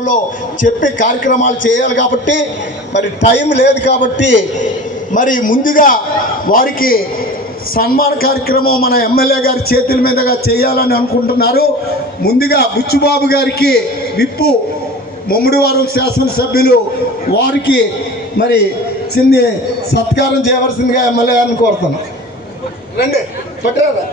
రూపంలో చెప్పి కార్యక్రమాలు చేయాలి కాబట్టి మరి టైం లేదు కాబట్టి మరి ముందుగా వారికి సన్మాన కార్యక్రమం మన ఎమ్మెల్యే గారి చేతుల మీదుగా చేయాలని అనుకుంటున్నారు. ముందుగా బుచ్చుబాబు గారికి విప్పు ముమ్మిడివరం శాసనసభ్యులు వారికి మరి చిన్న సత్కారం చేయవలసిందిగా ఎమ్మెల్యే గారిని కోరుతున్నాం. రండి పట్టరా.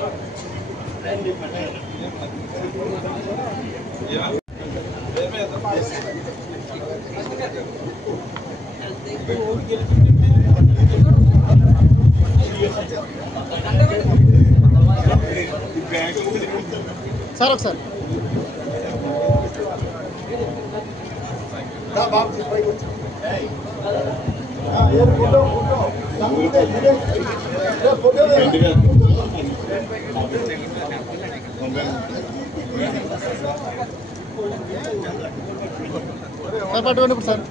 సార్ ఒకసారి పట్టుకోండి ఇప్పుడు సార్.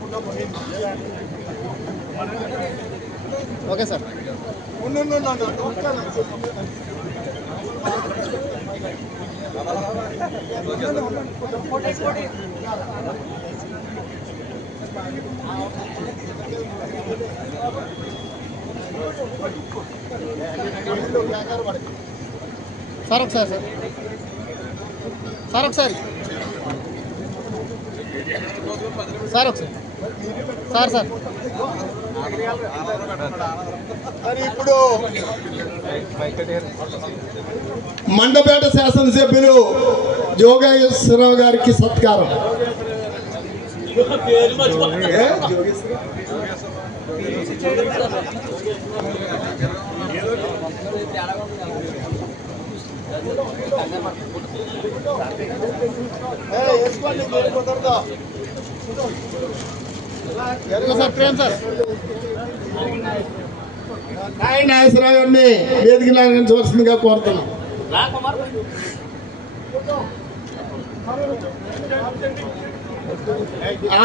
Okay sir. సార్ ఒకసారి సార్ ఒకసారి సార్ ఒకసారి సార్ సార్ మరి ఇప్పుడు మండపేట శాసనసభ్యులు జోగేశ్వరరావు గారికి సత్కారం. నాగేశ్వరరావు గారిని వేదిక లాగించవలసిందిగా కోరుతున్నాం.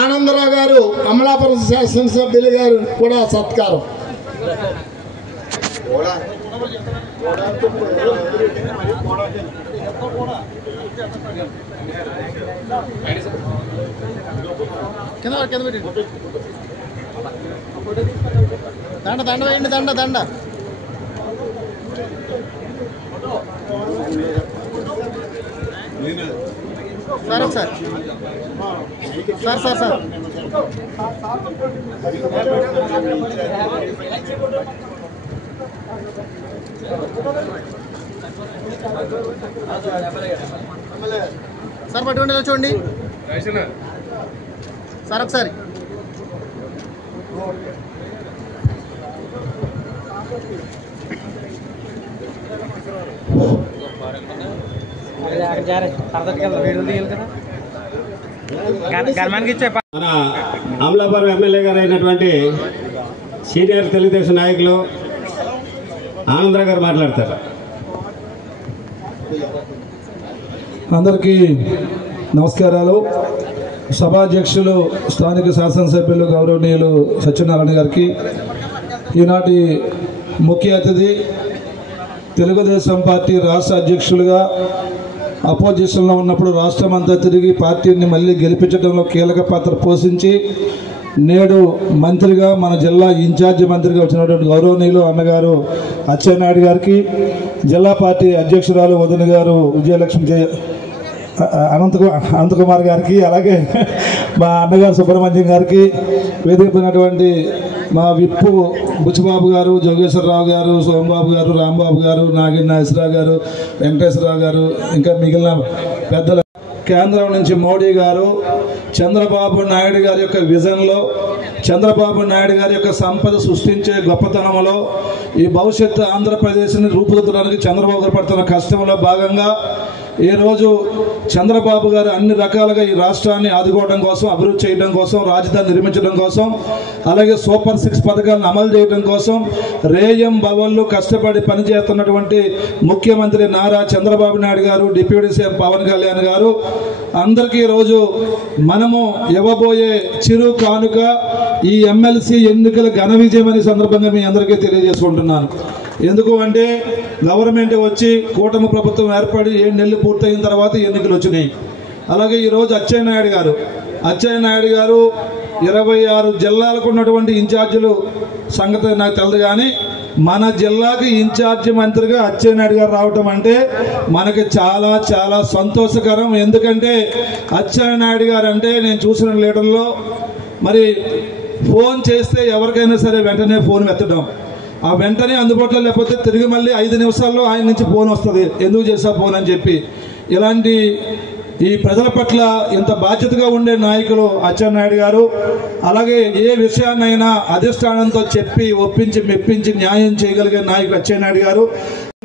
ఆనందరావు గారు అమలాపురం శాసనసభ్యులు గారు కూడా సత్కారం. కింద పెట్టి దండ దండ వేయండి. దండ దండ సార్ ఒకసారి సార్ సార్ సార్ సార్ పట్టుకోండి చూడండి సార్ ఒకసారి. మన అమలాపురం ఎమ్మెల్యే గారు అయినటువంటి సీనియర్ తెలుగుదేశం నాయకులు ఆనందరావు గారు మాట్లాడతారు. అందరికీ నమస్కారాలు. సభాధ్యక్షులు స్థానిక శాసనసభ్యులు గౌరవనీయులు సత్యనారాయణ గారికి, ఈనాటి ముఖ్య అతిథి తెలుగుదేశం పార్టీ రాష్ట్ర అధ్యక్షులుగా అపోజిషన్లో ఉన్నప్పుడు రాష్ట్రం అంతా తిరిగి పార్టీని మళ్ళీ గెలిపించడంలో కీలక పాత్ర పోషించి నేడు మంత్రిగా మన జిల్లా ఇన్ఛార్జి మంత్రిగా వచ్చినటువంటి గౌరవనీయులు అన్నగారు అచ్చెన్నాయుడు గారికి, జిల్లా పార్టీ అధ్యక్షురాలు వదిన గారు విజయలక్ష్మి అనంతకుమార్ గారికి, అలాగే మా అన్నగారు సుబ్రహ్మణ్యం గారికి, వేదికైనటువంటి మా విప్పు బుచ్చిబాబు గారు, జోగేశ్వరరావు గారు, సోమబాబు గారు, రాంబాబు గారు, నాగేశ్వరరావు గారు, వెంకటేశ్వరరావు గారు, ఇంకా మిగిలిన పెద్దల కేంద్రం నుంచి మోడీ గారు చంద్రబాబు నాయుడు గారి యొక్క విజన్లో, చంద్రబాబు నాయుడు గారి యొక్క సంపద సృష్టించే గొప్పతనంలో, ఈ భవిష్యత్తు ఆంధ్రప్రదేశ్ని రూపుదిద్దడానికి చంద్రబాబు గారు పడుతున్న కష్టంలో భాగంగా ఈరోజు చంద్రబాబు గారు అన్ని రకాలుగా ఈ రాష్ట్రాన్ని ఆదుకోవడం కోసం, అభివృద్ధి చేయడం కోసం, రాజధాని నిర్మించడం కోసం, అలాగే సూపర్ 6 పథకాలను అమలు చేయడం కోసం రేయం బవళ్ళు కష్టపడి పనిచేస్తున్నటువంటి ముఖ్యమంత్రి నారా చంద్రబాబు నాయుడు గారు, డిప్యూటీ సీఎం పవన్ కళ్యాణ్ గారు అందరికీ ఈరోజు మనము ఇవ్వబోయే చిరు కానుక ఈ ఎమ్మెల్సీ ఎన్నికల ఘన విజయం అనే సందర్భంగా మీ అందరికీ తెలియజేసుకుంటున్నాను. ఎందుకు అంటే గవర్నమెంట్ వచ్చి కూటమి ప్రభుత్వం ఏర్పడి 7 నెలలు పూర్తయిన తర్వాత ఎన్నికలు వచ్చినాయి. అలాగే ఈరోజు అచ్చెన్నాయుడు గారు అచ్చెన్నాయుడు గారు 26 జిల్లాలకు ఉన్నటువంటి ఇన్ఛార్జీలు సంగతి నాకు తెలియదు, కానీ మన జిల్లాకి ఇన్ఛార్జి మంత్రిగా అచ్చెన్నాయుడు గారు రావటం అంటే మనకి చాలా చాలా సంతోషకరం. ఎందుకంటే అచ్చెన్నాయుడు గారు అంటే నేను చూసిన లీడర్లో మరి ఫోన్ చేస్తే ఎవరికైనా సరే వెంటనే ఫోన్ ఎత్తడం, ఆ వెంటనే అందుబాటులో లేకపోతే తిరిగి మళ్ళీ 5 నిమిషాల్లో ఆయన నుంచి ఫోన్ వస్తుంది, ఎందుకు చేసా ఫోన్ అని చెప్పి. ఇలాంటి ఈ ప్రజల పట్ల ఇంత బాధ్యతగా ఉండే నాయకులు అచ్చెన్నాయుడు గారు. అలాగే ఏ విషయాన్నైనా అధిష్టానంతో చెప్పి ఒప్పించి మెప్పించి న్యాయం చేయగలిగే నాయకులు అచ్చెన్నాయుడు గారు.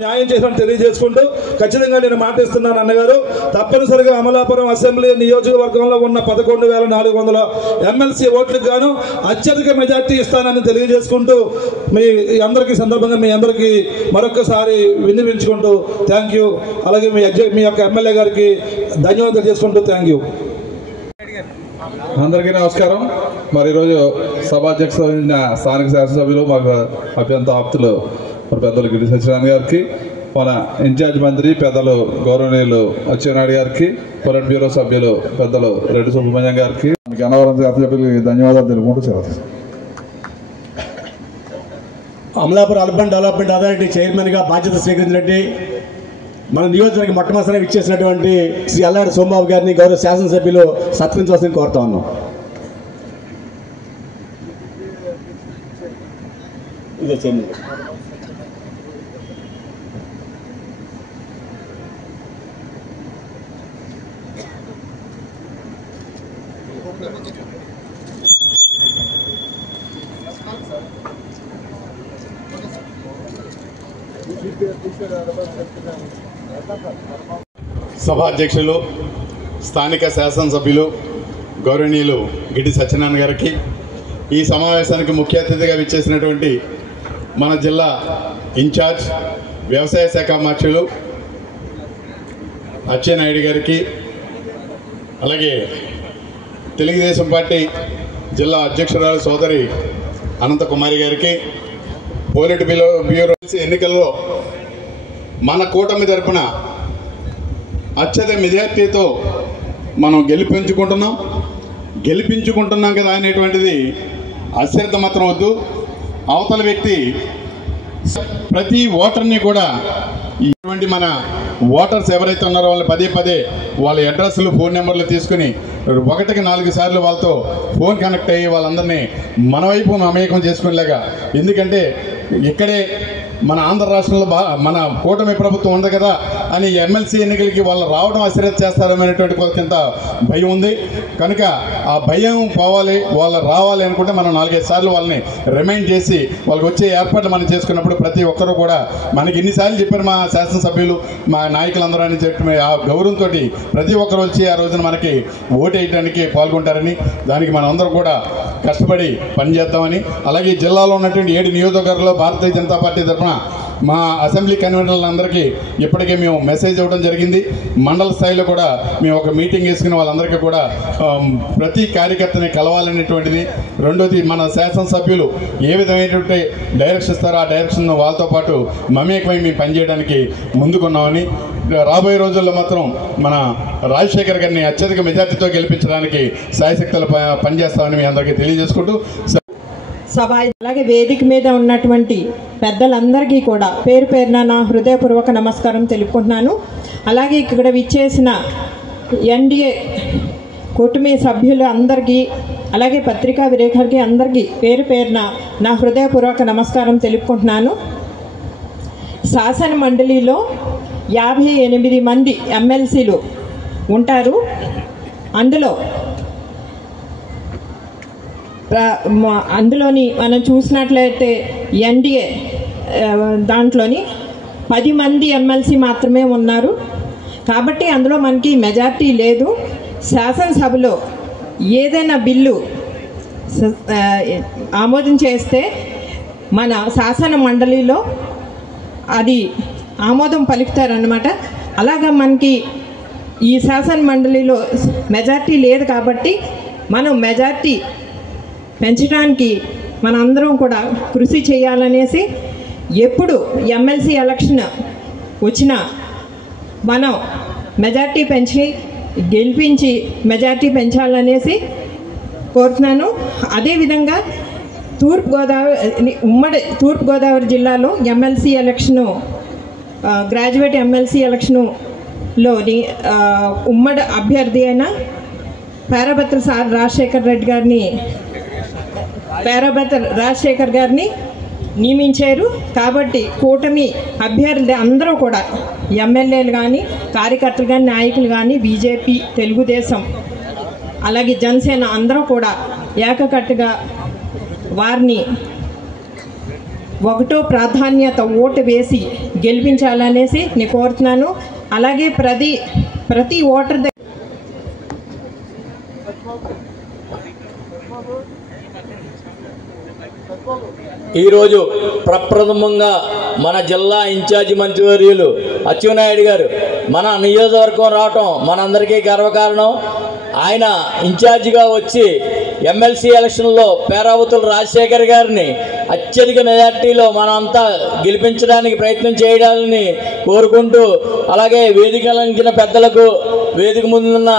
న్యాయం చేసినట్టు తెలియజేసుకుంటూ ఖచ్చితంగా నేను మాటిస్తున్నాను అన్నగారు, తప్పనిసరిగా అమలాపురం అసెంబ్లీ నియోజకవర్గంలో ఉన్న 11,400 ఎమ్మెల్సీ ఓట్లకు గాను అత్యధిక మెజార్టీ ఇస్తానని తెలియజేసుకుంటూ మీ అందరికీ సందర్భంగా మీ అందరికీ మరొకసారి విన్నవించుకుంటూ థ్యాంక్ యూ. అలాగే మీ యొక్క ఎమ్మెల్యే గారికి ధన్యవాదాలు చేసుకుంటూ థ్యాంక్ యూ. అందరికీ నమస్కారం. మరి ఈరోజు సభాధ్యక్షులైన స్థానిక శాసనసభ్యులు మాకు అత్యంత ఆప్తులు మరి పెద్దలు గిడి సత్యనారాయణ గారికి, మన ఇన్ఛార్జ్ మంత్రి పెద్దలు గౌరవనీయులు అచ్చెన్నాయుడు గారికి, పొలిట్ బ్యూరో సభ్యులు పెద్దలు రెడ్డి సుబ్రహ్మణ్యం గారికి, గన్నవరం శాసనసభ్యులకి ధన్యవాదాలు తెలుపుకుంటూ సెలవు. అమలాపురం అర్బన్ డెవలప్మెంట్ అథారిటీ చైర్మన్గా బాధ్యత స్వీకరించినట్టు మన నియోజకవర్గ మొట్టమొదటిసారి ఇచ్చేసినటువంటి శ్రీ అల్లాడి సోమబాబు గారిని గౌరవ శాసనసభ్యులు సత్కరించవలసింది కోరుతా ఉన్నాం. ఇదే చైర్మన్. సభాధ్యక్షులు స్థానిక శాసనసభ్యులు గౌరవనీయులు గిడ్డి సత్యనారాయణ గారికి, ఈ సమావేశానికి ముఖ్య అతిథిగా విచ్చేసినటువంటి మన జిల్లా ఇన్ఛార్జ్ వ్యవసాయ శాఖ మార్చులు అచ్చెన్నాయుడు గారికి, అలాగే తెలుగుదేశం పార్టీ జిల్లా అధ్యక్షురాలు సోదరి అనంతకుమారి గారికి, పోలిట్ బ్యూరో ఎన్నికల్లో మన కూటమి తరపున అత్యధిక మెజార్టీతో మనం గెలిపించుకుంటున్నాం కదా అనేటువంటిది అశ్రద్ధ మాత్రం వద్దు. అవతల వ్యక్తి ప్రతి ఓటర్ని కూడా ఇటువంటి మన ఓటర్స్ ఎవరైతే ఉన్నారో వాళ్ళు పదే పదే వాళ్ళ అడ్రస్లు ఫోన్ నెంబర్లు తీసుకుని 1కి 4 సార్లు వాళ్ళతో ఫోన్ కనెక్ట్ అయ్యి వాళ్ళందరినీ మన వైపు మమేకం చేసుకునేలాగా, ఎందుకంటే ఇక్కడే మన ఆంధ్ర రాష్ట్రంలో మన కూటమి ప్రభుత్వం ఉంది కదా అని ఎమ్మెల్సీ ఎన్నికలకి వాళ్ళు రావడం అశ్రద్ధ చేస్తారనేటువంటి కొంత భయం ఉంది. కనుక ఆ భయం పోవాలి, వాళ్ళు రావాలి అనుకుంటే మనం 4-5 సార్లు వాళ్ళని రిమైండ్ చేసి వాళ్ళకి వచ్చే ఏర్పాట్లు మనం చేసుకున్నప్పుడు ప్రతి ఒక్కరూ కూడా మనకి ఎన్నిసార్లు చెప్పారు మా శాసనసభ్యులు మా నాయకులందరూ అని చెప్పి ఆ గౌరవంతో ప్రతి ఒక్కరు వచ్చి ఆ రోజున మనకి ఓటేయడానికి పాల్గొంటారని, దానికి మనం అందరూ కూడా కష్టపడి పనిచేద్దామని, అలాగే జిల్లాలో ఉన్నటువంటి 7 నియోజకవర్గాల్లో భారతీయ జనతా పార్టీ తరఫున మా అసెంబ్లీ కన్వీనర్లందరికీ ఇప్పటికే మేము మెసేజ్ ఇవ్వడం జరిగింది. మండల స్థాయిలో కూడా మేము ఒక మీటింగ్ వేసుకుని వాళ్ళందరికీ కూడా ప్రతి కార్యకర్తని కలవాలనేటువంటిది. రెండోది మన శాసనసభ్యులు ఏ విధమైనటువంటి డైరెక్షన్ ఇస్తారో ఆ డైరెక్షన్ వాళ్ళతో పాటు మమేకమై మేము పనిచేయడానికి ముందుకున్నామని, రాబోయే రోజుల్లో మాత్రం మన రాజశేఖర్ గారిని అత్యధిక మెజార్టీతో గెలిపించడానికి సాయశక్తులు పనిచేస్తామని మీ అందరికీ తెలియజేసుకుంటూ సభ అలాగే వేదిక మీద ఉన్నటువంటి పెద్దలందరికీ కూడా పేరు పేరున నా హృదయపూర్వక నమస్కారం తెలుపుకుంటున్నాను. అలాగే ఇక్కడ విచ్చేసిన ఎన్డీఏ కూటమి సభ్యులు అందరికీ, అలాగే పత్రికా విలేకరులకి అందరికీ పేరు పేరున నా హృదయపూర్వక నమస్కారం తెలుపుకుంటున్నాను. శాసన మండలిలో 58 మంది ఎమ్మెల్సీలు ఉంటారు. అందులోని మనం చూసినట్లయితే ఎన్డీఏ దాంట్లోని 10 మంది ఎమ్మెల్సీ మాత్రమే ఉన్నారు. కాబట్టి అందులో మనకి మెజార్టీ లేదు. శాసనసభలో ఏదైనా బిల్లు ఆమోదం చేస్తే మన శాసన మండలిలో అది ఆమోదం పలుకుతారన్నమాట. అలాగా మనకి ఈ శాసన మండలిలో మెజార్టీ లేదు కాబట్టి మనం మెజార్టీ పెంచడానికి మనందరం కూడా కృషి చేయాలనేసి, ఎప్పుడు ఎమ్మెల్సీ ఎలక్షన్ వచ్చినా మనం మెజార్టీ పెంచి గెలిపించి మెజార్టీ పెంచాలనేసి కోరుతున్నాను. అదేవిధంగా ఉమ్మడి తూర్పుగోదావరి జిల్లాలో ఎమ్మెల్సీ ఎలక్షను, గ్రాడ్యుయేట్ ఎమ్మెల్సీ ఎలక్షనులోని ఉమ్మడి అభ్యర్థి అయిన పేరాబత్తుల రాజశేఖర్ గారిని నియమించారు. కాబట్టి కూటమి అభ్యర్థులు అందరూ కూడా ఎమ్మెల్యేలు కానీ, కార్యకర్తలు కానీ, నాయకులు కానీ, బీజేపీ, తెలుగుదేశం, అలాగే జనసేన అందరూ కూడా ఏకకట్టుగా వారిని ఒకటో ప్రాధాన్యత ఓటు వేసి గెలిపించాలనేసి నేను కోరుతున్నాను. అలాగే ప్రతి ఓటర్ ఈరోజు ప్రప్రథమంగా మన జిల్లా ఇన్ఛార్జి మంత్రివర్యులు అచ్చెన్నాయుడు గారు మన నియోజకవర్గం రావటం మనందరికీ గర్వకారణం. ఆయన ఇన్ఛార్జిగా వచ్చి ఎమ్మెల్సీ ఎలక్షన్లో పేరాబత్తుల రాజశేఖర్ గారిని అత్యధిక మెజార్టీలో మనమంతా గెలిపించడానికి ప్రయత్నం చేయాలని కోరుకుంటూ, అలాగే వేదికలంకిన పెద్దలకు, వేదిక ముందున్న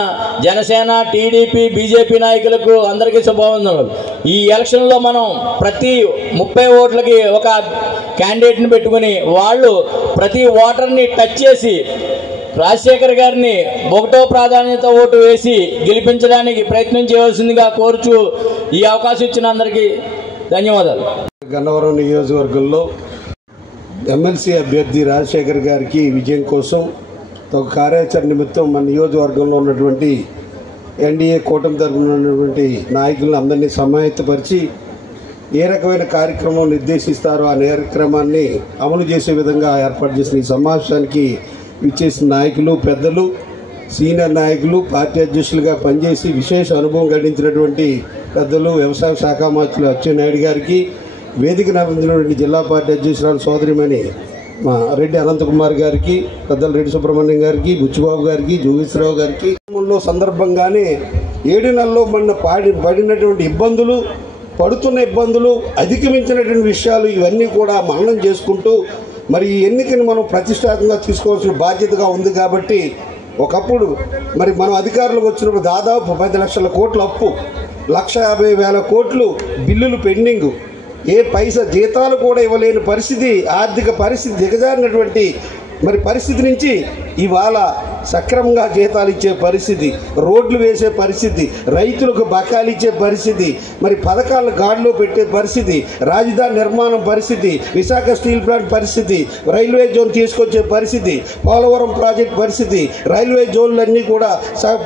జనసేన, టీడీపీ, బీజేపీ నాయకులకు అందరికీ శుభావందనలు. ఈ ఎలక్షన్లో మనం ప్రతి 30 ఓట్లకి ఒక క్యాండిడేట్ని పెట్టుకుని వాళ్ళు ప్రతి ఓటర్ని టచ్ చేసి రాజశేఖర్ గారిని ఒకటో ప్రాధాన్యత ఓటు వేసి గెలిపించడానికి ప్రయత్నం చేయవలసిందిగా కోరుచు ఈ అవకాశం ఇచ్చిన అందరికీ ధన్యవాదాలు. గన్నవరం నియోజకవర్గంలో ఎమ్మెల్సీ అభ్యర్థి రాజశేఖర్ గారికి విజయం కోసం ఒక కార్యాచరణ నిమిత్తం మన నియోజకవర్గంలో ఉన్నటువంటి ఎన్డీఏ కూటమి తరపున ఉన్నటువంటి నాయకులను అందరినీ సమాయత్తపరిచి ఏ రకమైన కార్యక్రమం నిర్దేశిస్తారో ఆ కార్యక్రమాన్ని అమలు చేసే విధంగా ఏర్పాటు చేసిన ఈ సమావేశానికి విచ్చేసిన నాయకులు, పెద్దలు, సీనియర్ నాయకులు, పార్టీ అధ్యక్షులుగా పనిచేసి విశేష అనుభవం గడించినటువంటి పెద్దలు, వ్యవసాయ శాఖ మంత్రులు అచ్చెన్నాయుడు గారికి, వేదికను అందించినటువంటి జిల్లా పార్టీ అధ్యక్షురాలు సోదరిమణి మా రెడ్డి అనంతకుమార్ గారికి, పెద్దలు రెడ్డి సుబ్రహ్మణ్యం గారికి, బుచ్చిబాబు గారికి, జోగేశ్వరరావు గారికి సందర్భంగానే 7 నెలల్లో పడినటువంటి ఇబ్బందులు, పడుతున్న ఇబ్బందులు, అధిగమించినటువంటి విషయాలు ఇవన్నీ కూడా మననం చేసుకుంటూ మరి ఈ ఎన్నికని మనం ప్రతిష్టాత్మకంగా తీసుకోవాల్సిన బాధ్యతగా ఉంది. కాబట్టి ఒకప్పుడు మరి మనం అధికారులకు వచ్చినప్పుడు దాదాపు 10 లక్షల కోట్ల అప్పు, 1,50,000 కోట్లు బిల్లులు పెండింగు, ఏ పైసా జీతాలు కూడా ఇవ్వలేని పరిస్థితి, ఆర్థిక పరిస్థితి దిగజారినటువంటి మరి పరిస్థితి నుంచి ఇవాళ సక్రమంగా జీతాలు ఇచ్చే పరిస్థితి, రోడ్లు వేసే పరిస్థితి, రైతులకు బకాయిలు ఇచ్చే పరిస్థితి, మరి పథకాలను గాడిలో పెట్టే పరిస్థితి, రాజధాని నిర్మాణం పరిస్థితి, విశాఖ స్టీల్ ప్లాంట్ పరిస్థితి, రైల్వే జోన్ తీసుకొచ్చే పరిస్థితి, పోలవరం ప్రాజెక్ట్ పరిస్థితి, రైల్వే జోన్లన్నీ కూడా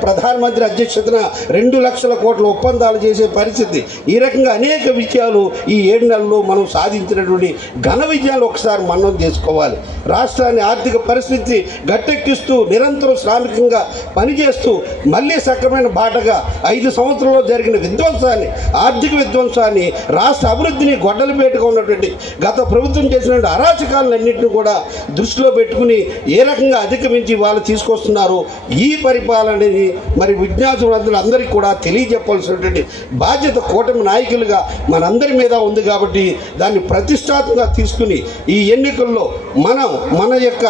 ప్రధానమంత్రి అధ్యక్షతన 2 లక్షల కోట్ల ఒప్పందాలు చేసే పరిస్థితి. ఈ రకంగా అనేక విషయాలు ఈ 7 నెలల్లో మనం సాధించినటువంటి ఘన విజయాలు ఒకసారి మనం చేసుకోవాలి. రాష్ట్రాన్ని ఆర్థిక పరిస్థితి గట్టెక్కిస్తూ నిరంతరం శ్రామికంగా పనిచేస్తూ మళ్ళీ సక్రమైన బాటగా 5 సంవత్సరాల్లో జరిగిన విధ్వంసాన్ని, ఆర్థిక విధ్వంసాన్ని, రాష్ట్ర అభివృద్ధిని గొడ్డలిపేటగా ఉన్నటువంటి గత ప్రభుత్వం చేసినటువంటి అరాచకాలన్నింటినీ కూడా దృష్టిలో పెట్టుకుని ఏ రకంగా అధిగమించి వాళ్ళు తీసుకొస్తున్నారు ఈ పరిపాలనని మరి విజ్ఞాసులందరూ అందరికీ కూడా తెలియజెప్పాల్సినటువంటి బాధ్యత కూటమి నాయకులుగా మనందరి మీద ఉంది. కాబట్టి దాన్ని ప్రతిష్టాత్మకంగా తీసుకుని ఈ ఎన్నికల్లో మన యొక్క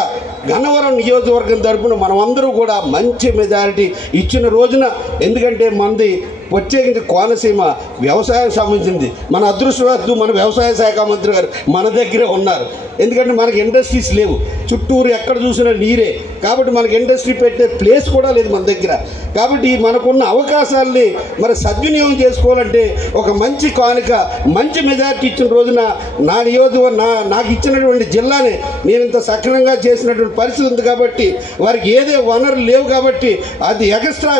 గన్నవరం నియోజకవర్గం తరపున మనమందరూ కూడా మంచి మెజారిటీ ఇచ్చిన రోజున, ఎందుకంటే మనది ప్రత్యేకించి కోనసీమ వ్యవసాయం సంబంధించింది. మన అదృష్టవశాత్తు మన వ్యవసాయ శాఖ మంత్రి గారు మన దగ్గరే ఉన్నారు. ఎందుకంటే మనకి ఇండస్ట్రీస్ లేవు, చుట్టూరు ఎక్కడ చూసినా నీరే. కాబట్టి మనకి ఇండస్ట్రీ పెట్టే ప్లేస్ కూడా లేదు మన దగ్గర. కాబట్టి మనకున్న అవకాశాలని మరి సద్వినియోగం చేసుకోవాలంటే ఒక మంచి కానుక, మంచి మెజారిటీ ఇచ్చిన రోజున నా నాకు ఇచ్చినటువంటి జిల్లాని నేను ఇంత సక్రమంగా చేసినటువంటి పరిస్థితి ఉంది. కాబట్టి వారికి ఏదే వనరులు లేవు కాబట్టి అది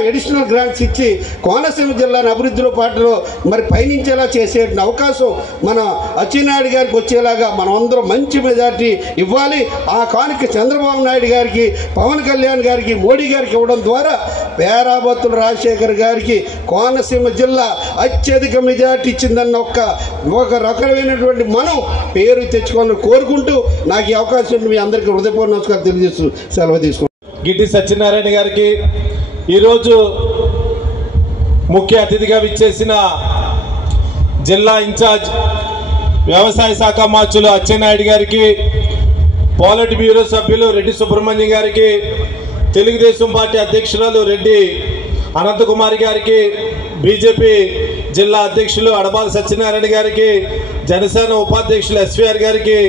ఎడిషనల్ గ్రాంట్స్ ఇచ్చి కోనసీమ జిల్లాని అభివృద్ధిలో పాటులో మరి పయనించేలా చేసే అవకాశం మన అచ్చెన్నాయుడు గారికి వచ్చేలాగా మనం అందరం మంచి మెజార్టీ ఇవ్వాలి. ఆ కానుక చంద్రబాబు నాయుడు గారికి, పవన్ కళ్యాణ్ గారికి, మోడీ గారికి ఇవ్వడం ద్వారా పేరాబత్తుల రాజశేఖర్ గారికి కోనసీమ జిల్లా అత్యధిక మెజార్టీ ఇచ్చిందన్న ఒక రకమైనటువంటి మనం పేరు తెచ్చుకోవాలని కోరుకుంటూ నాకు ఈ అవకాశం మీ అందరికీ హృదయపూర్వక నమస్కారం తెలియజేస్తూ సెలవు తీసుకుంటాను. గిడ్డి సత్యనారాయణ గారికి, ఈరోజు ముఖ్య అతిథిగా విచ్చేసిన జిల్లా ఇన్ఛార్జ్ వ్యవసాయ శాఖ మంత్రులు అచ్చెన్నాయుడు గారికి, పాలిట్ బ్యూరో సభ్యులు రెడ్డి సుబ్రహ్మణ్యం గారికి, తెలుగుదేశం పార్టీ అధ్యక్షురాలు రెడ్డి అనంతకుమారి గారికి, బీజేపీ జిల్లా అధ్యక్షులు అడబాల సత్యనారాయణ గారికి, జనసేన ఉపాధ్యక్షులు ఎస్వీఆర్ గారికి,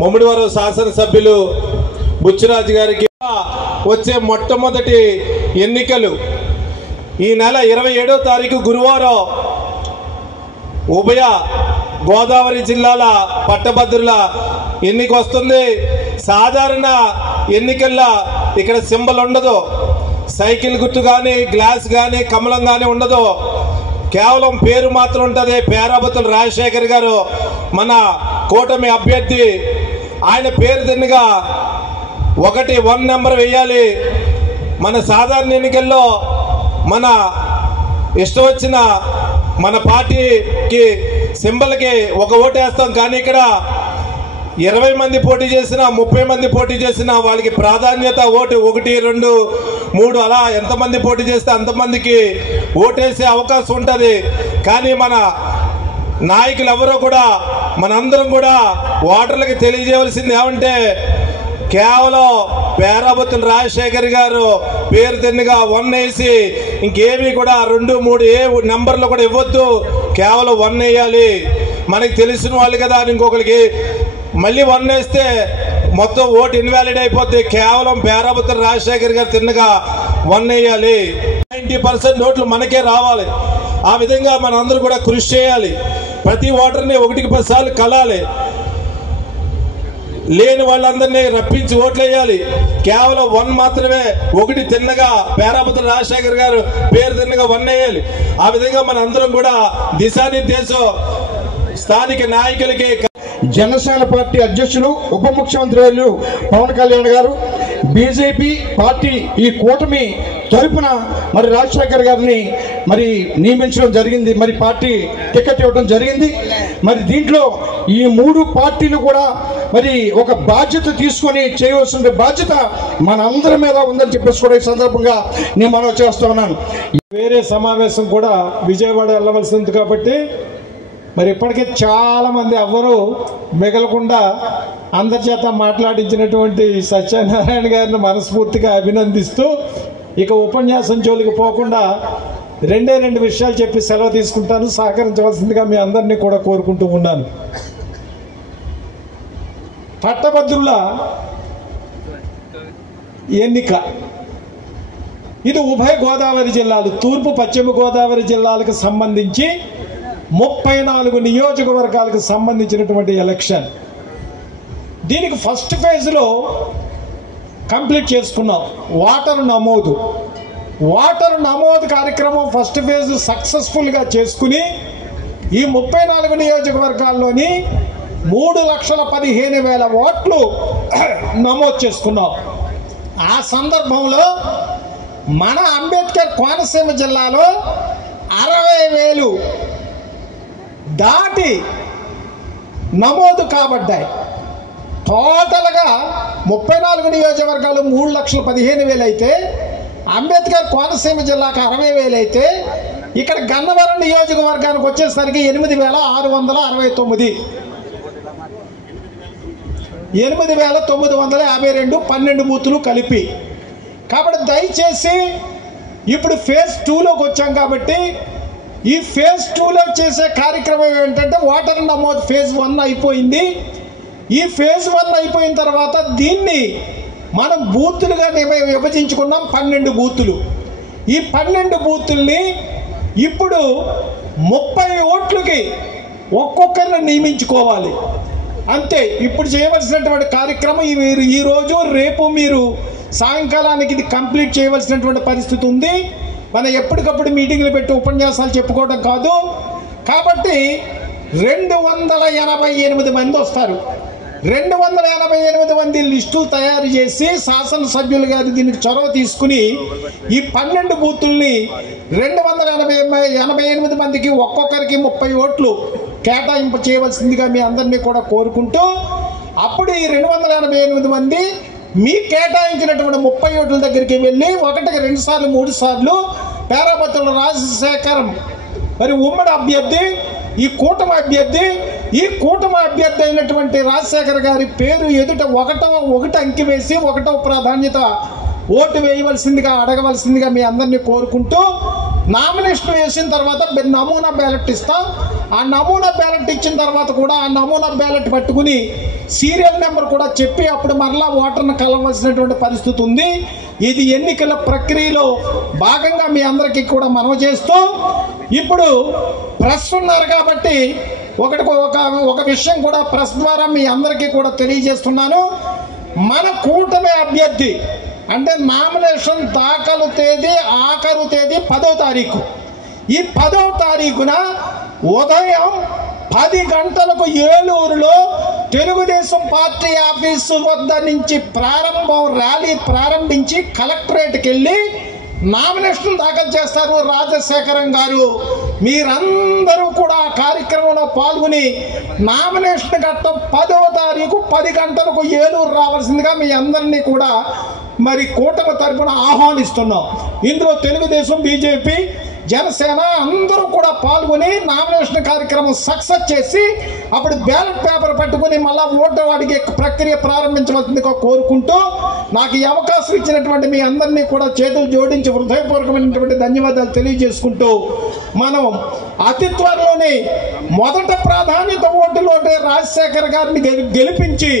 ముమ్మిడివరం శాసనసభ్యులు బుచ్చిరాజు గారికి వచ్చే మొట్టమొదటి ఎన్నికలు ఈ నెల 27వ తారీఖు గురువారం ఉభయ గోదావరి జిల్లాల పట్టభద్రుల ఎన్నిక వస్తుంది. సాధారణ ఎన్నికల్లో ఇక్కడ సింబల్ ఉండదు, సైకిల్ గుర్తు కానీ, గ్లాస్ కానీ, కమలం కానీ ఉండదు. కేవలం పేరు మాత్రం ఉంటుంది. పేరాబతులు రాజశేఖర్ గారు మన కూటమి అభ్యర్థి. ఆయన పేరు తిన్నగా 1 నెంబర్ వేయాలి. మన సాధారణ ఎన్నికల్లో మన ఇష్టం వచ్చిన మన పార్టీకి సింబల్కి ఒక ఓటు వేస్తాం. కానీ ఇక్కడ 20 మంది పోటీ చేసినా, 30 మంది పోటీ చేసినా వాళ్ళకి ప్రాధాన్యత ఓటు 1, 2, 3 అలా ఎంతమంది పోటీ చేస్తే అంతమందికి ఓటేసే అవకాశం ఉంటుంది. కానీ మన నాయకులు ఎవరో కూడా, మనందరం కూడా ఓటర్లకి తెలియజేయవలసింది ఏమంటే, కేవలం పేరాబతులు రాజశేఖర్ గారు పేరు తిన్నగా 1 వేసి ఇంకేమీ కూడా 2, 3 ఏ నెంబర్లు కూడా ఇవ్వద్దు. కేవలం 1 వేయాలి. మనకి తెలిసిన వాళ్ళు కదా అని ఇంకొకరికి మళ్ళీ 1 వేస్తే మొత్తం ఓటు ఇన్వాలిడ్ అయిపోతే కేవలం పేరాబతులు రాజశేఖర్ గారు తిన్నగా 1 వేయాలి. 90% ఓట్లు మనకే రావాలి. ఆ విధంగా మనందరూ కూడా కృషి చేయాలి. ప్రతి ఓటర్ని 1కి 10 సార్లు కలాలి. లేని వాళ్ళందరినీ రప్పించి ఓట్లు వేయాలి. కేవలం 1 మాత్రమే, 1 తిన్నగా పేరాబతులు రాజశేఖర్ గారు పేరు తిన్నగా 1 వేయాలి. ఆ విధంగా మన అందరం కూడా దిశానిర్దేశం స్థానిక నాయకులకి. జనసేన పార్టీ అధ్యక్షులు ఉప ముఖ్యమంత్రి పవన్ కళ్యాణ్ గారు, బీజేపీ పార్టీ ఈ కూటమి తరపున మరి రాజశేఖర్ గారిని మరి నియమించడం జరిగింది. మరి పార్టీ టికెట్ ఇవ్వడం జరిగింది. మరి దీంట్లో ఈ 3 పార్టీలు కూడా మరి ఒక బాధ్యత తీసుకొని చేయవలసిన బాధ్యత మన అందరి మీద ఉందని చెప్పేసి కూడా ఈ సందర్భంగా నేను మనవి చేస్తా ఉన్నాను. వేరే సమావేశం కూడా విజయవాడ వెళ్ళవలసింది కాబట్టి మరి ఇప్పటికే చాలామంది ఎవ్వరూ మిగలకుండా అందరి చేత మాట్లాడించినటువంటి సత్యనారాయణ గారిని మనస్ఫూర్తిగా అభినందిస్తూ ఇక ఉపన్యాసం జోలికి పోకుండా 2 విషయాలు చెప్పి సెలవు తీసుకుంటాను. సహకరించవలసిందిగా మీ అందరినీ కూడా కోరుకుంటూ ఉన్నాను. పట్టభద్రుల ఎన్నిక ఇది ఉభయ గోదావరి జిల్లాలు, తూర్పు పశ్చిమ గోదావరి జిల్లాలకు సంబంధించి 34 నియోజకవర్గాలకు సంబంధించినటువంటి ఎలక్షన్. దీనికి ఫస్ట్ ఫేజ్లో కంప్లీట్ చేసుకున్నాం. ఓటరు నమోదు కార్యక్రమం ఫస్ట్ ఫేజ్ సక్సెస్ఫుల్గా చేసుకుని ఈ 34 నియోజకవర్గాల్లోని 3,15,000 ఓట్లు నమోదు చేసుకున్నాం. ఆ సందర్భంలో మన అంబేద్కర్ కోనసీమ జిల్లాలో 60,000 దాటి నమోదు కాబడ్డాయి. టోటల్గా 34 నియోజకవర్గాలు 3,15,000 అయితే, అంబేద్కర్ కోనసీమ జిల్లాకు 60,000 అయితే, ఇక్కడ గన్నవరం నియోజకవర్గానికి వచ్చేసరికి 8,669, 8,952 12 బూతులు కలిపి. కాబట్టి దయచేసి ఇప్పుడు ఫేజ్ 2లోకి వచ్చాం కాబట్టి ఈ ఫేజ్ 2లో చేసే కార్యక్రమం ఏంటంటే ఓటర్ నమోదు ఫేజ్ 1 అయిపోయింది. ఈ ఫేజ్ 1 అయిపోయిన తర్వాత దీన్ని మనం బూతులుగా విభజించుకున్నాం. 12 బూతులు. ఈ 12 బూతుల్ని ఇప్పుడు 30 ఓట్లకి ఒక్కొక్కరిని నియమించుకోవాలి. అంతే. ఇప్పుడు చేయవలసినటువంటి కార్యక్రమం ఈరోజు రేపు మీరు సాయంకాలానికి ఇది కంప్లీట్ చేయవలసినటువంటి పరిస్థితి ఉంది. మనం ఎప్పటికప్పుడు మీటింగ్లు పెట్టి ఉపన్యాసాలు చెప్పుకోవడం కాదు. కాబట్టి 288 మంది వస్తారు. 288 మంది లిస్టులు తయారు చేసి శాసనసభ్యులు గారు దీనికి చొరవ తీసుకుని ఈ 12 బూతుల్ని 288 మందికి ఒక్కొక్కరికి 30 ఓట్లు కేటాయింపు చేయవలసిందిగా మీ అందరినీ కూడా కోరుకుంటూ, అప్పుడు ఈ 288 మంది మీ కేటాయించినటువంటి 30 ఓట్ల దగ్గరికి వెళ్ళి 1కి 2 సార్లు 3 సార్లు పేరాబతుల రాజశేఖరం మరి ఉమ్మడి అభ్యర్థి, ఈ కూటమి అభ్యర్థి అయినటువంటి రాజశేఖర్ గారి పేరు ఎదుట 1 అంకి వేసి 1వ ప్రాధాన్యత ఓటు వేయవలసిందిగా అడగవలసిందిగా మీ అందరినీ కోరుకుంటూ, నామినేషన్ వేసిన తర్వాత నమూనా బ్యాలెట్ ఇస్తాం. ఆ నమూనా బ్యాలెట్ ఇచ్చిన తర్వాత కూడా ఆ నమూనా బ్యాలెట్ పట్టుకుని సీరియల్ నెంబర్ కూడా చెప్పి అప్పుడు మరలా ఓటర్ను కలవలసినటువంటి పరిస్థితి ఉంది. ఇది ఎన్నికల ప్రక్రియలో భాగంగా మీ అందరికీ కూడా మనవి చేస్తూ, ఇప్పుడు ప్రెస్ ఉన్నారు కాబట్టి ఒక విషయం కూడా ప్రెస్ ద్వారా మీ అందరికీ కూడా తెలియజేస్తున్నాను. మన కూటమి అభ్యర్థి అంటే నామినేషన్ దాఖలు తేదీ ఆఖరు తేదీ 10వ తారీఖు. ఈ 10వ తారీఖున ఉదయం 10 గంటలకు ఏలూరులో తెలుగుదేశం పార్టీ ఆఫీసు వద్ద నుంచి ర్యాలీ ప్రారంభించి కలెక్టరేట్కి వెళ్ళి నామినేషన్ దాఖలు చేస్తారు రాజశేఖరం గారు. మీరందరూ కూడా ఆ కార్యక్రమంలో పాల్గొని నామినేషన్ ఘట్టం 10వ తారీఖు 10 గంటలకు ఏలూరు రావాల్సిందిగా మీ అందరినీ కూడా మరి కూటమి తరఫున ఆహ్వానిస్తున్నాం. ఇందులో తెలుగుదేశం, బీజేపీ, జనసేన అందరూ కూడా పాల్గొని నామినేషన్ కార్యక్రమం సక్సెస్ చేసి అప్పుడు బ్యాలెట్ పేపర్ పట్టుకుని మళ్ళా ఓటు అడిగే ప్రక్రియ ప్రారంభించవలసిందిగా కోరుకుంటూ, నాకు ఈ అవకాశం ఇచ్చినటువంటి మీ అందరినీ కూడా చేతులు జోడించి హృదయపూర్వకమైనటువంటి ధన్యవాదాలు తెలియజేసుకుంటూ, మనం అతి త్వరలోనే మొదట ప్రాధాన్యత ఓటులోనే రాజశేఖర్ గారిని గెలిపించి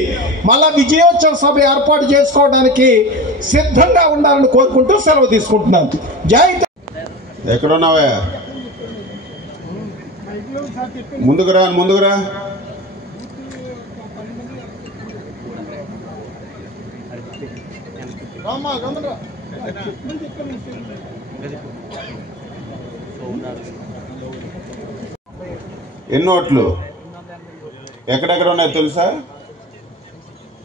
మళ్ళా విజయోత్సవ సభ ఏర్పాటు చేసుకోవడానికి సిద్ధంగా ఉండాలని కోరుకుంటూ సెలవు తీసుకుంటున్నాను. జై. ఎక్కడున్నావా? ముందుకురా. ఎన్ని ఓట్లు ఎక్కడెక్కడ ఉన్నాయో తెలుసా?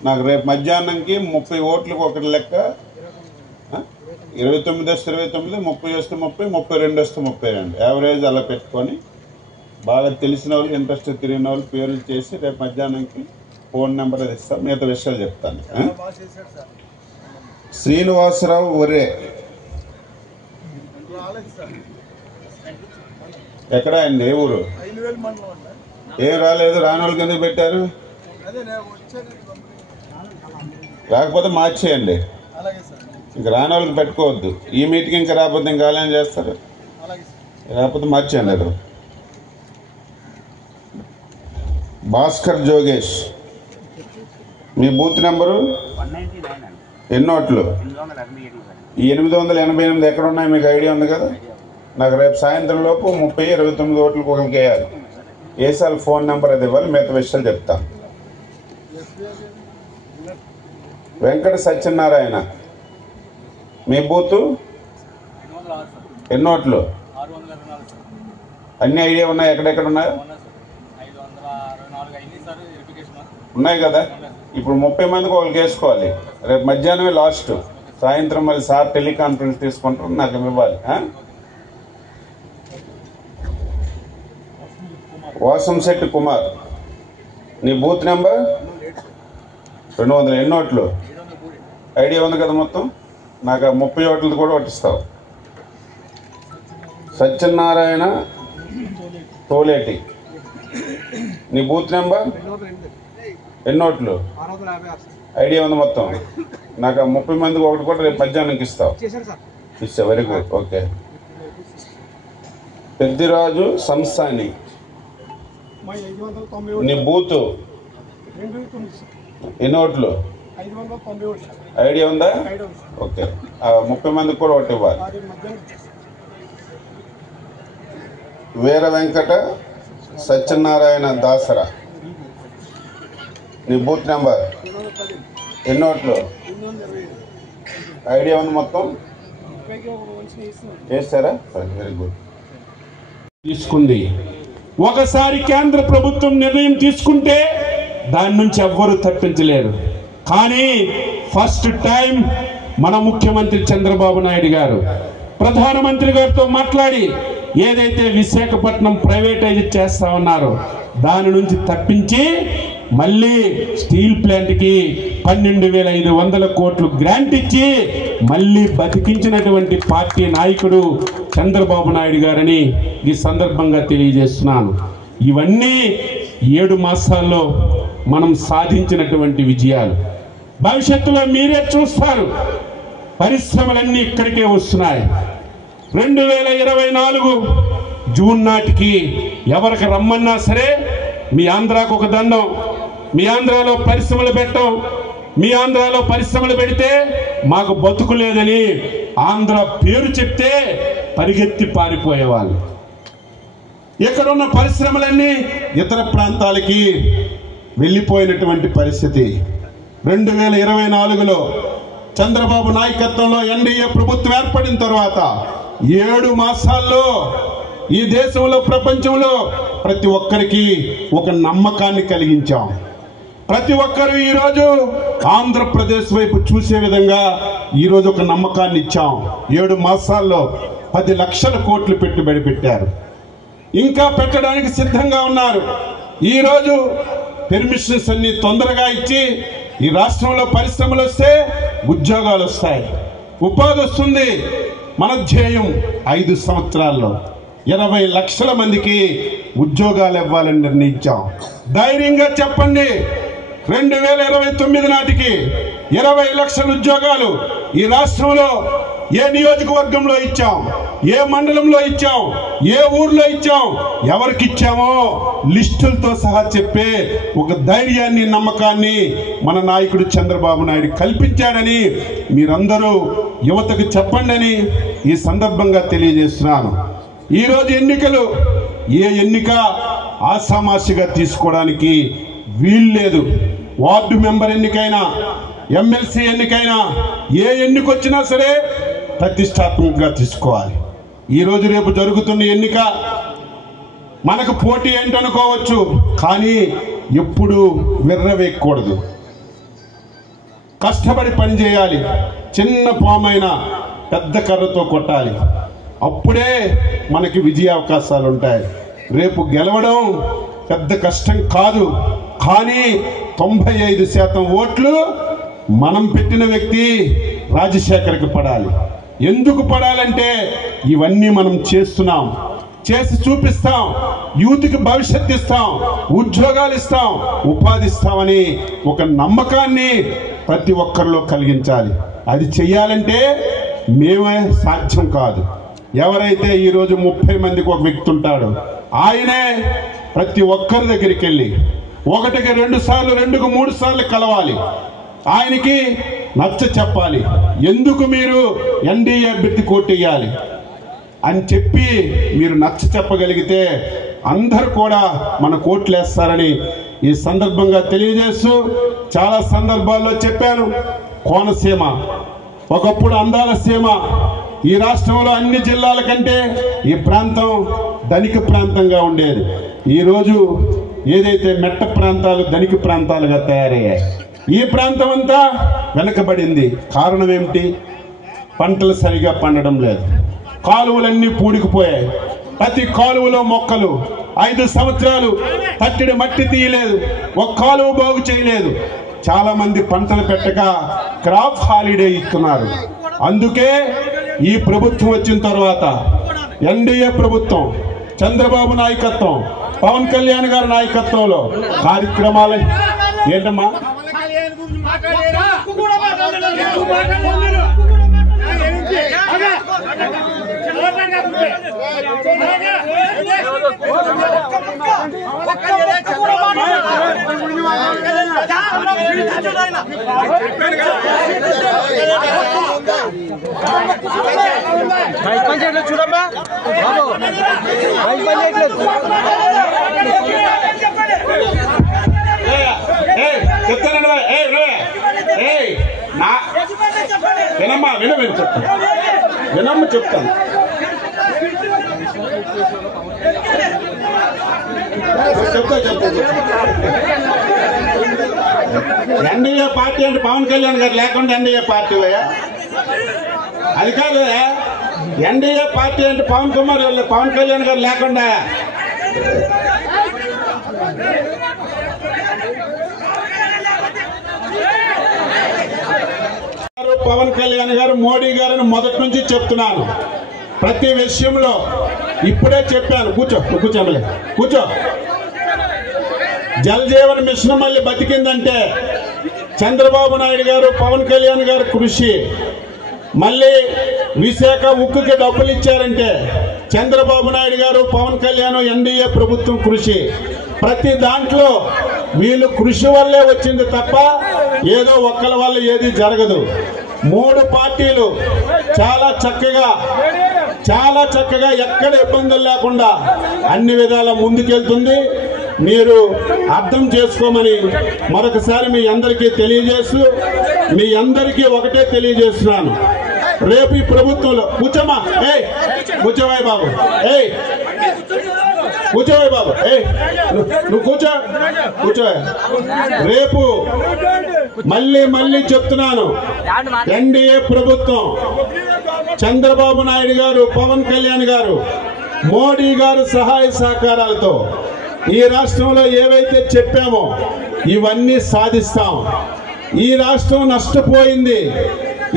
నాకు రేపు మధ్యాహ్నంకి 30 ఓట్లకు ఒకటి లెక్క, 29 వస్తే 29, 30 వస్తే 30, 32 వస్తే 32, యావరేజ్ అలా పెట్టుకొని బాగా తెలిసిన వాళ్ళు, ఇంట్రెస్ట్ తిరిగిన వాళ్ళు పేర్లు చేసి రేపు మధ్యాహ్నంకి ఫోన్ నెంబర్ అది ఇస్తాను, మిగతా విషయాలు చెప్తాను. శ్రీనివాసరావు ఒరే ఎక్కడ అండి? ఏ ఊరు? ఏం రాలేదు. రాని వాళ్ళకి ఎందుకు పెట్టారు? రాకపోతే మార్చేయండి. ఇంక రాని వాళ్ళకి పెట్టుకోవద్దు. ఈ మీటింగ్ ఇంకా రాకపోతే ఇంకా ఏం చేస్తారు? రాకపోతే మార్చేయండి. అది భాస్కర్ జోగేష్, మీ బూత్ నెంబరు ఎన్నోట్లు? ఈ 888 ఎక్కడ ఉన్నాయి మీకు ఐడియా ఉంది కదా? నాకు రేపు సాయంత్రం లోపు 30, 29 ఓట్లకు ఒకరికి వేయాలి. వేసాలి. ఫోన్ నెంబర్ అది ఇవ్వాలి, మిగతా విషయాలు చెప్తాను. వెంకట సత్యనారాయణ, మీ బూతు ఎన్నోట్లు? అన్ని ఐడియా ఉన్నాయి? ఎక్కడెక్కడ ఉన్నాయో ఉన్నాయి కదా? ఇప్పుడు 30 మందికి ఒకరికి వేసుకోవాలి. రేపు మధ్యాహ్నమే లాస్ట్. సాయంత్రం మళ్ళీ సార్ టెలికాన్ఫరెన్స్ తీసుకుంటారు, నాకు ఇవ్వాలి. వాసంశెట్టి కుమార్, నీ బూత్ నెంబర్ 200. ఎన్ని ఓట్లు? ఐడియా ఉంది కదా మొత్తం? నాకు 30 ఓట్లది కూడా పట్టిస్తావు. సత్యనారాయణ తోలేటి, నీ బూత్ నెంబర్ ఎన్ని ఓట్లు? ఐడియా ఉంది మొత్తం? నాకు 30 మందికి ఒకటి కూడా రేపు మధ్యాహ్నంకి ఇస్తావు. ఇస్తా. Very good. ఓకే. పెద్దిరాజు సంస్థాని, నీ బూతు ఎన్ని ఓట్లు? ఐడియా ఉందా? ఓకే. 30 మందికి కూడా ఒకటి ఇవ్వాలి. వీర వెంకట సత్యనారాయణ దాసరా, నీ బూత్ నెంబర్ ఎన్ని ఓట్లు? ఐడియా ఉంది మొత్తం? చేస్తారా? Very good. తీసుకుంది. ఒకసారి కేంద్ర ప్రభుత్వం నిర్ణయం తీసుకుంటే దాని నుంచి ఎవ్వరూ తప్పించలేరు. కానీ ఫస్ట్ టైం మన ముఖ్యమంత్రి చంద్రబాబు నాయుడు గారు ప్రధానమంత్రి గారితో మాట్లాడి ఏదైతే విశాఖపట్నం ప్రైవేటైజ్ చేస్తా ఉన్నారో దాని నుంచి తప్పించి మళ్ళీ స్టీల్ ప్లాంట్కి 12,500 కోట్లు గ్రాంట్ ఇచ్చి మళ్ళీ బతికించినటువంటి పార్టీ నాయకుడు చంద్రబాబు నాయుడు గారని ఈ సందర్భంగా తెలియజేస్తున్నాను. ఇవన్నీ 7 మాసాల్లో మనం సాధించినటువంటి విజయాలు. భవిష్యత్తులో మీరే చూస్తారు. పరిశ్రమలన్నీ ఇక్కడికే వస్తున్నాయి. 2024 జూన్ నాటికి ఎవరికి రమ్మన్నా సరే మీ ఆంధ్రాకు ఒక దండం, మీ ఆంధ్రాలో పరిశ్రమలు పెట్టం, మీ ఆంధ్రాలో పరిశ్రమలు పెడితే మాకు బతుకు లేదని ఆంధ్ర పేరు చెప్తే పరిగెత్తి పారిపోయేవాళ్ళు. ఇక్కడున్న పరిశ్రమలన్నీ ఇతర ప్రాంతాలకి వెళ్ళిపోయినటువంటి పరిస్థితి. 2024లో చంద్రబాబు నాయకత్వంలో ఎన్డీఏ ప్రభుత్వం ఏర్పడిన తర్వాత 7 మాసాల్లో ఈ దేశంలో ప్రపంచంలో ప్రతి ఒక్కరికి ఒక నమ్మకాన్ని కలిగించాం. ప్రతి ఒక్కరూ ఈరోజు ఆంధ్రప్రదేశ్ వైపు చూసే విధంగా ఈరోజు ఒక నమ్మకాన్ని ఇచ్చాం. 7 మాసాల్లో 10 లక్షల కోట్లు పెట్టుబడి పెట్టారు, ఇంకా పెట్టడానికి సిద్ధంగా ఉన్నారు. ఈరోజు పెర్మిషన్స్ అన్ని తొందరగా ఇచ్చి ఈ రాష్ట్రంలో పరిశ్రమలు వస్తే ఉద్యోగాలు వస్తాయి, ఉపాధి వస్తుంది. మన ధ్యేయం 5 సంవత్సరాల్లో 20 లక్షల మందికి ఉద్యోగాలు ఇవ్వాలని నిర్ణయించాం. ధైర్యంగా చెప్పండి, 2029 నాటికి 20 లక్షల ఉద్యోగాలు ఈ రాష్ట్రంలో ఏ నియోజకవర్గంలో ఇచ్చాం, ఏ మండలంలో ఇచ్చాం, ఏ ఊర్లో ఇచ్చాం, ఎవరికి ఇచ్చామో లిస్టులతో సహా చెప్పే ఒక ధైర్యాన్ని, నమ్మకాన్ని మన నాయకుడు చంద్రబాబు నాయుడు కల్పించాడని మీరందరూ యువతకు చెప్పండి అని ఈ సందర్భంగా తెలియజేస్తున్నాను. ఈరోజు ఎన్నికలు, ఏ ఎన్నిక ఆసామాసిగా తీసుకోవడానికి వీల్లేదు. వార్డు మెంబర్ ఎన్నికైనా, ఎమ్మెల్సీ ఎన్నికైనా, ఏ ఎన్నికొచ్చినా సరే ప్రతిష్టాత్మకంగా తీసుకోవాలి. ఈరోజు రేపు జరుగుతున్న ఎన్నిక మనకు పోటీ ఏంటనుకోవచ్చు, కానీ ఎప్పుడు విర్రవేయకూడదు. కష్టపడి పని చేయాలి, చిన్న పామైనా పెద్ద కర్రతో కొట్టాలి, అప్పుడే మనకి విజయ అవకాశాలు ఉంటాయి. రేపు గెలవడం పెద్ద కష్టం కాదు, కానీ 95% ఓట్లు మనం పెట్టిన వ్యక్తి రాజశేఖర్కి పడాలి. ఎందుకు పడాలంటే ఇవన్నీ మనం చేస్తున్నాం, చేసి చూపిస్తాం, యూత్కి భవిష్యత్తు ఇస్తాం, ఉద్యోగాలు ఇస్తాం, ఉపాధి ఇస్తామని ఒక నమ్మకాన్ని ప్రతి ఒక్కరిలో కలిగించాలి. అది చెయ్యాలంటే మేమే సాధ్యం కాదు. ఎవరైతే ఈరోజు 30 మందికి ఒక వ్యక్తి ఉంటాడో ఆయనే ప్రతి ఒక్కరి దగ్గరికి వెళ్ళి 1కి 2 సార్లు, 2కి 3 సార్లు కలవాలి, ఆయనకి నచ్చ చెప్పాలి, ఎందుకు మీరు ఎన్డీఏ అభ్యర్థి కోటేయాలి అని చెప్పి మీరు నచ్చ చెప్పగలిగితే అందరూ కూడా మన కోట్లు వేస్తారని ఈ సందర్భంగా తెలియజేస్తూ, చాలా సందర్భాల్లో చెప్పాను, కోనసీమ ఒకప్పుడు అందాల సీమ. ఈ రాష్ట్రంలో అన్ని జిల్లాల కంటే ఈ ప్రాంతం ధనిక ప్రాంతంగా ఉండేది. ఈరోజు ఏదైతే మెట్ట ప్రాంతాలు ధనిక ప్రాంతాలుగా తయారయ్యాయి, ఈ ప్రాంతం అంతా వెనకబడింది. కారణం ఏమిటి? పంటలు సరిగా పండడం లేదు, కాలువలన్నీ పూడికిపోయాయి, ప్రతి కాలువలో మొక్కలు. 5 సంవత్సరాలు తట్టిడి మట్టి తీయలేదు, ఒక కాలువ బాగు చేయలేదు. చాలా మంది పంటలు పెట్టక క్రాప్ హాలిడే ఇస్తున్నారు. అందుకే ఈ ప్రభుత్వం వచ్చిన తర్వాత ఎన్డీఏ ప్రభుత్వం, చంద్రబాబు నాయకత్వం, పవన్ కళ్యాణ్ గారి నాయకత్వంలో కార్యక్రమాలు ఏంటమ్మా చూడమ్మా వినమ్మా, వినమ్మా చెప్తాను, వినమ్మ చెప్తాను. ఎన్డీఏ పార్టీ అంటే పవన్ కళ్యాణ్ గారు లేకుండా ఎన్డీఏ పార్టీ అయ్యా, అది కాదు. ఎన్డీఏ పార్టీ అంటే పవన్ కళ్యాణ్ గారు లేకుండా. పవన్ కళ్యాణ్ గారు, మోడీ గారిని మొదటి నుంచి చెప్తున్నాను, ప్రతి విషయంలో. ఇప్పుడే చెప్పాను, కూర్చోమలే కూర్చో. జల్ జీవన్ మిషన్ మళ్ళీ బతికిందంటే చంద్రబాబు నాయుడు గారు, పవన్ కళ్యాణ్ గారు కృషి. మళ్ళీ విశాఖ ఉక్కుకి డబ్బులు ఇచ్చారంటే చంద్రబాబు నాయుడు గారు, పవన్ కళ్యాణ్, ఎన్డీఏ ప్రభుత్వం కృషి. ప్రతి దాంట్లో వీళ్ళు కృషి వల్లే వచ్చింది తప్ప ఏదో ఒక్కల వల్ల ఏది జరగదు. 3 పార్టీలు చాలా చక్కగా ఎక్కడ ఇబ్బందులు లేకుండా అన్ని విధాల ముందుకెళ్తుంది. మీరు అర్థం చేసుకోమని మరొకసారి మీ అందరికీ తెలియజేస్తూ, మీ అందరికీ ఒకటే తెలియజేస్తున్నాను. రేపు ఈ ప్రభుత్వంలో కూర్చోమా, కూర్చోవాయి బాబు, కూర్చోవాయి బాబు, నువ్వు కూర్చో. రేపు మళ్ళీ చెప్తున్నాను, ఎన్డీఏ ప్రభుత్వం, చంద్రబాబు నాయుడు గారు, పవన్ కళ్యాణ్ గారు, మోడీ గారు సహాయ సహకారాలతో ఈ రాష్ట్రంలో ఏవైతే చెప్పామో ఇవన్నీ సాధిస్తాం. ఈ రాష్ట్రం నష్టపోయింది,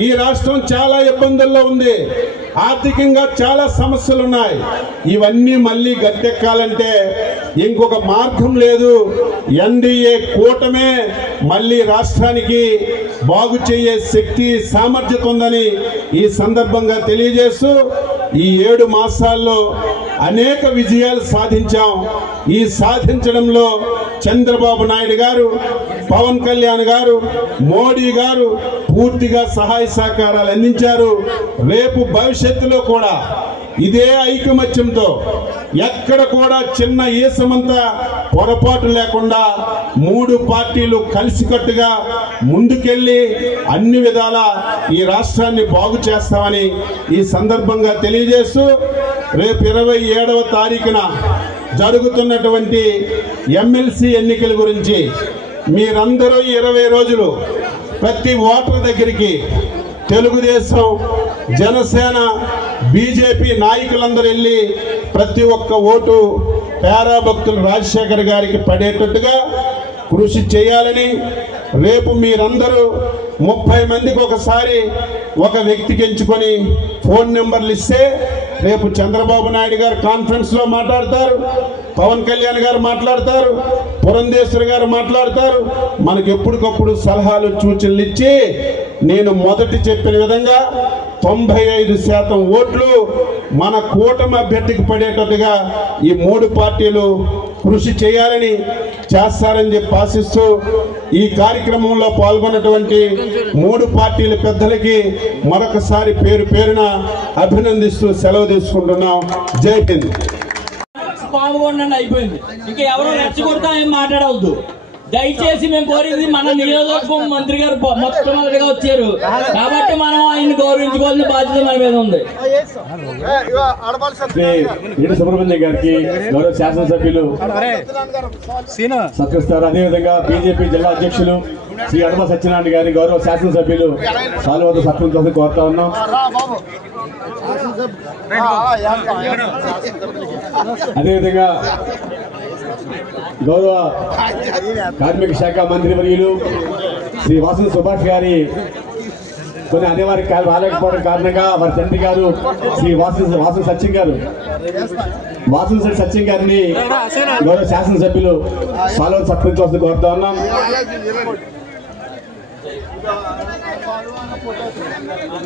ఈ రాష్ట్రం చాలా ఇబ్బందుల్లో ఉంది, ఆర్థికంగా చాలా సమస్యలు ఉన్నాయి. ఇవన్నీ మళ్ళీ గట్టెక్కాలంటే ఇంకొక మార్గం లేదు. ఎన్డీఏ కూటమే మళ్ళీ రాష్ట్రానికి బాగు చేయే శక్తి, సామర్థ్యత ఉందని ఈ సందర్భంగా తెలియజేస్తూ, ఈ 7 మాసాల్లో అనేక విజయాలు సాధించాం. ఈ సాధించడంలో చంద్రబాబు నాయుడు గారు, పవన్ కళ్యాణ్ గారు, మోడీ గారు పూర్తిగా సహాయ సహకారాలు అందించారు. రేపు భవిష్యత్తులో కూడా ఇదే ఐకమత్యంతో ఎక్కడ కూడా చిన్న ఏసమంత పొరపాటు లేకుండా 3 పార్టీలు కలిసికట్టుగా ముందుకెళ్లి అన్ని విధాల ఈ రాష్ట్రాన్ని బాగు చేస్తామని ఈ సందర్భంగా తెలియజేస్తూ, రేపు 27వ తారీఖున జరుగుతున్నటువంటి ఎమ్మెల్సీ ఎన్నికల గురించి మీరందరూ 20 రోజులు ప్రతి ఓటర్ దగ్గరికి తెలుగుదేశం, జనసేన, బీజేపీ నాయకులందరూ వెళ్ళి ప్రతి ఒక్క ఓటు పేరాభక్తులు రాజశేఖర్ గారికి పడేటట్టుగా కృషి చేయాలని, రేపు మీరందరూ 30 మందికి ఒకసారి ఒక వ్యక్తికి ఎంచుకొని ఫోన్ నెంబర్లు ఇస్తే రేపు చంద్రబాబు నాయుడు గారు కాన్ఫరెన్స్లో మాట్లాడతారు, పవన్ కళ్యాణ్ గారు మాట్లాడతారు, పురంధేశ్వరి గారు మాట్లాడతారు. మనకు ఎప్పటికప్పుడు సలహాలు సూచనలు ఇచ్చి, నేను మొదట చెప్పిన విధంగా 95% ఓట్లు మన కూటమి అభ్యర్థికి పడేటట్టుగా ఈ 3 పార్టీలు కృషి చేయాలని, చేస్తారని చెప్పి ఆశిస్తూ, ఈ కార్యక్రమంలో పాల్గొన్నటువంటి 3 పార్టీల పెద్దలకి మరొకసారి పేరున అభినందిస్తూ సెలవు తీసుకుంటున్నాం. జై హింద్. పాల్గొనండి, అయిపోయింది. ఇంకా ఎవరో రెచ్చగొడతా ఏం మాట్లాడవద్దు దయచేసి. మేము కోరేది, మన నియోజకవర్గం మంత్రి గారు మొట్టమొదటిగా వచ్చారు కాబట్టి మనం ఆయన గౌరవించుకోవాల్సిన బాధ్యత మన మీద ఉంది. సుబ్రహ్మణ్యం గారికి గౌరవ శాసనసభ్యులు సత్కరిస్తారు. అదేవిధంగా బీజేపీ జిల్లా అధ్యక్షులు శ్రీ అడమ సత్యనారాయణ గారి గౌరవ శాసనసభ్యులు సాల్వతో సత్కరించాలని కోరుతా ఉన్నాం. అదేవిధంగా గౌరవ కార్మిక శాఖ మంత్రి వర్యులు శ్రీ వాసన సుభాష్ గారి కొన్ని అనివార్య రాలేకపోవడం కారణంగా వారి తండ్రి గారు శ్రీ వాసన సత్యం గారిని గౌరవ శాసనసభ్యులు సాల్వ సత్కరించవలసి కోరుతా ఉన్నాం.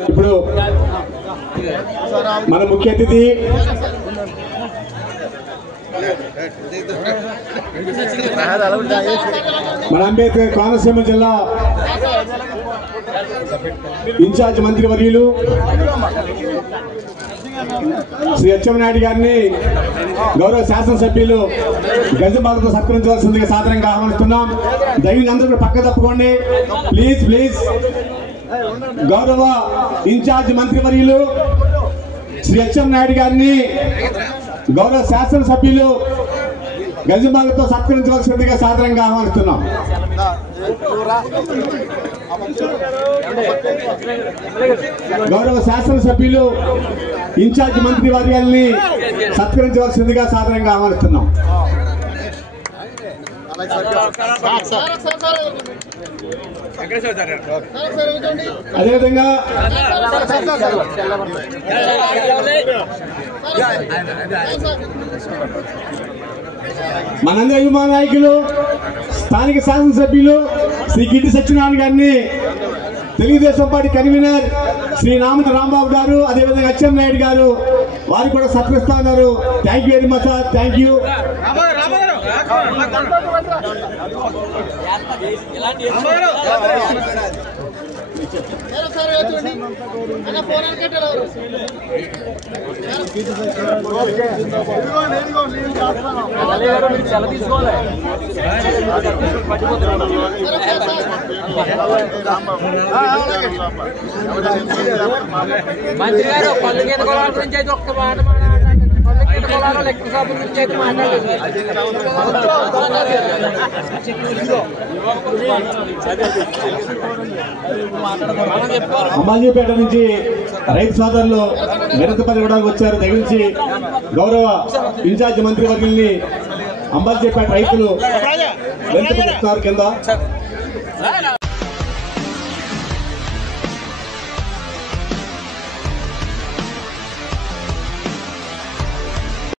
ఇప్పుడు మన ముఖ్య అతిథి మన అంబేద్కర్ కోనసీమ జిల్లా ఇన్ఛార్జ్ మంత్రి వర్యులు శ్రీ అచ్చెన్నాయుడు గారిని గౌరవ శాసనసభ్యులు గజమాలతో సత్కరించవలసిందిగా సాదరంగా ఆహ్వానిస్తున్నాం. దయచేసి అందరూ పక్క తప్పుకోండి ప్లీజ్. గౌరవ ఇన్ఛార్జ్ మంత్రి వర్యులు శ్రీ అచ్చెన్నాయుడు గారిని గౌరవ శాసనసభ్యులు గజమాలతో సత్కరించవలసిందిగా సాదరంగా ఆహ్వానిస్తున్నాం. గౌరవ శాసనసభ్యులు ఇన్ఛార్జ్ మంత్రి వర్గాల్ని సత్కరించవలసిందిగా సాదరంగా ఆహ్వానిస్తున్నాం. అదేవిధంగా మనందరి అభిమాన నాయకులు స్థానిక శాసనసభ్యులు శ్రీ గిడ్డి సత్యనారాయణ గారిని తెలుగుదేశం పార్టీ కన్వీనర్ శ్రీ నామతి రాంబాబు గారు, అదేవిధంగా అచ్చెం నాయుడు గారు వారు కూడా సత్కరిస్తా ఉన్నారు. Thank you very much sir, thank you. మంత్రి గారు పళ్ళు గీత కులాల గురించి అయితే ఒక్క మాట మాట్లాడండి. పళ్ళు గీత కులాల లెక్క షాపుల గురించి అయితే మాట్లాడలేదు. అంబాజీపేట నుంచి రైతు సోదరులు వినతిపత్రం ఇవ్వడానికి వచ్చారు. దయచేసి గౌరవ ఇన్ఛార్జి మంత్రి వర్యుల్ని అంబాజీపేట రైతులు వినతిపత్రం కింద